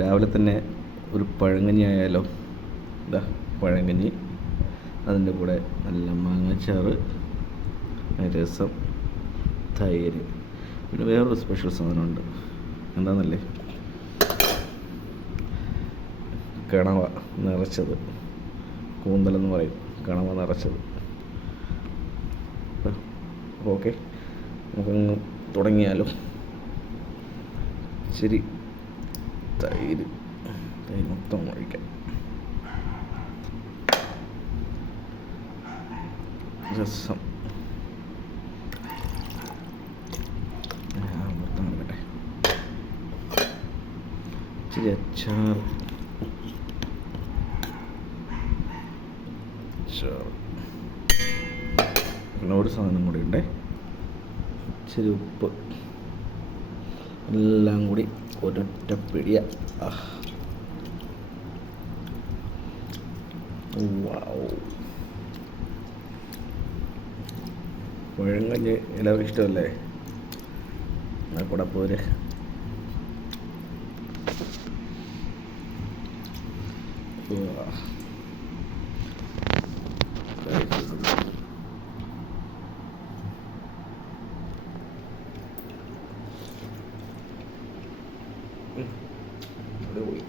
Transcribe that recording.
രാവിലെ തന്നെ ഒരു പഴങ്കഞ്ഞി ആയാലോ. ഇതാ പഴങ്കഞ്ഞി, അതിൻ്റെ കൂടെ നല്ല മാങ്ങാച്ചാറ്, രസം, തൈര്, പിന്നെ വേറൊരു സ്പെഷ്യൽ സാധനമുണ്ട്. എന്താണെന്നല്ലേ, കണവ നിറച്ചത്, കൂന്തലെന്ന് പറയും, കണവ നിറച്ചത്. ഓക്കെ, നമുക്കങ്ങ് തുടങ്ങിയാലോ. ശരി, തൈര് മൊത്തം ഒഴിക്കാം. രസം മൊത്തം കൊടുക്കട്ടെ. ഇച്ചിരി അച്ചാർ, പിന്നെ ഒരു സാധനം കൂടി ഉണ്ടേ, ഇച്ചിരി ഉപ്പ്, എല്ലാം കൂടി ഒരൊറ്റ പിടിയ. പഴങ്കഞ്ഞി എല്ലാവർക്കും ഇഷ്ടമല്ലേ? കൂടെ പോര്. പോയി